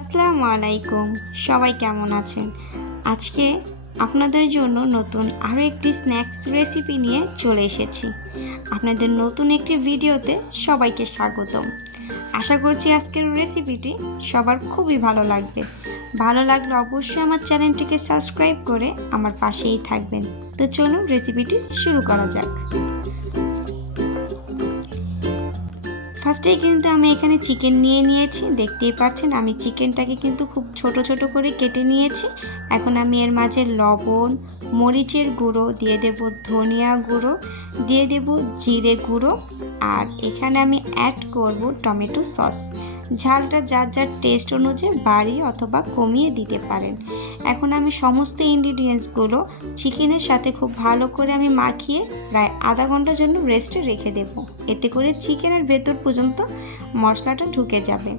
আসসালামু আলাইকুম, সবাই কেমন আছেন? আজকে আপনাদের জন্য নতুন আরও একটি স্ন্যাক্স রেসিপি নিয়ে চলে এসেছি। আপনাদের নতুন একটি ভিডিওতে সবাইকে স্বাগতম। আশা করছি আজকের রেসিপিটি সবার খুবই ভালো লাগবে। ভালো লাগলে অবশ্যই আমার চ্যানেলটিকে সাবস্ক্রাইব করে আমার পাশেই থাকবেন। তো চলুন রেসিপিটি শুরু করা যাক। ফার্স্টেই কিন্তু আমি এখানে চিকেন নিয়ে নিয়েছি। দেখতেই পাচ্ছেন আমি চিকেনটাকে কিন্তু খুব ছোট ছোট করে কেটে নিয়েছি। এখন আমি এর মাঝে লবণ, মরিচের গুঁড়ো দিয়ে দেব, ধনিয়া গুঁড়ো দিয়ে দেব, জিরে গুঁড়ো, আর এখানে আমি অ্যাড করব টমেটো সস। ঝালটা যার যার টেস্ট অনুযায়ী বাড়িয়ে অথবা কমিয়ে দিতে পারেন। এখন আমি সমস্ত ইনগ্রিডিয়েন্টসগুলো চিকেনের সাথে খুব ভালো করে আমি মাখিয়ে প্রায় আধা ঘন্টার জন্য রেস্টে রেখে দেব। এতে করে চিকেনের ভেতর পর্যন্ত মশলাটা ঢুকে যাবে।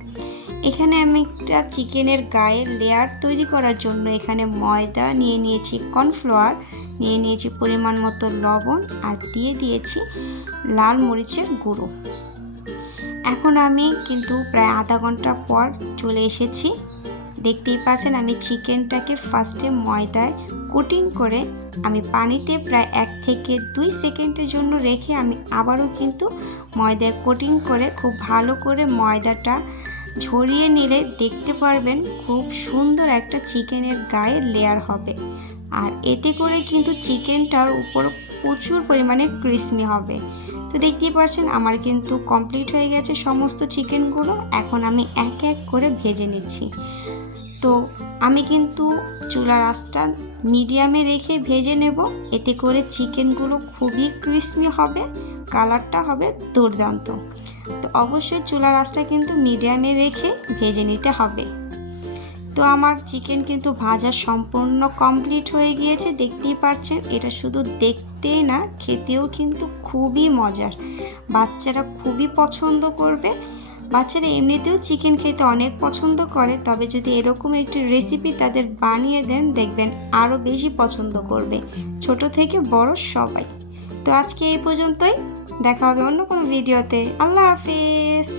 এখানে আমি একটা চিকেনের গায়ে লেয়ার তৈরি করার জন্য এখানে ময়দা নিয়ে নিয়েছি, কর্নফ্লাওয়ার নিয়ে নিয়েছি, পরিমাণ মতো লবণ, আর দিয়ে দিয়েছি লাল মরিচের গুঁড়ো। এখন আমি কিন্তু প্রায় আধা ঘন্টা পর চলে এসেছি। দেখতেই পাচ্ছেন আমি চিকেনটাকে ফার্স্টে ময়দায় কোটিং করে আমি পানিতে প্রায় 1 থেকে 2 সেকেন্ডের জন্য রেখে আমি আবারও কিন্তু ময়দায় কোটিং করে খুব ভালো করে ময়দাটা ঝরিয়ে নিলে দেখতে পারবেন খুব সুন্দর একটা চিকেনের গায়ে লেয়ার হবে। আর এতে করে কিন্তু চিকেনটার উপর প্রচুর পরিমাণে ক্রিসমি হবে। তো দেখতেই পাচ্ছেন আমার কিন্তু কমপ্লিট হয়ে গেছে সমস্ত চিকেনগুলো। এখন আমি এক এক করে ভেজে নিচ্ছি। তো আমি কিন্তু চুলার আঁচটা মিডিয়ামে রেখে ভেজে নেব। এতে করে চিকেনগুলো খুবই ক্রিসমি হবে, কালারটা হবে দুর্দান্ত। তো অবশ্যই চুলার আঁচটা কিন্তু মিডিয়ামে রেখে ভেজে নিতে হবে। তো আমার চিকেন কিন্তু ভাজা সম্পূর্ণ কমপ্লিট হয়ে গিয়েছে। দেখতেই পাচ্ছেন এটা শুধু দেখতেই না, খেতেও কিন্তু খুবই মজার। বাচ্চারা খুবই পছন্দ করবে। বাচ্চারা এমনিতেও চিকেন খেতে অনেক পছন্দ করে, তবে যদি এরকম একটি রেসিপি তাদের বানিয়ে দেন দেখবেন আরও বেশি পছন্দ করবে, ছোট থেকে বড় সবাই। তো আজকে এই পর্যন্তই, দেখা হবে অন্য কোনো ভিডিওতে। আল্লাহ হাফিজ।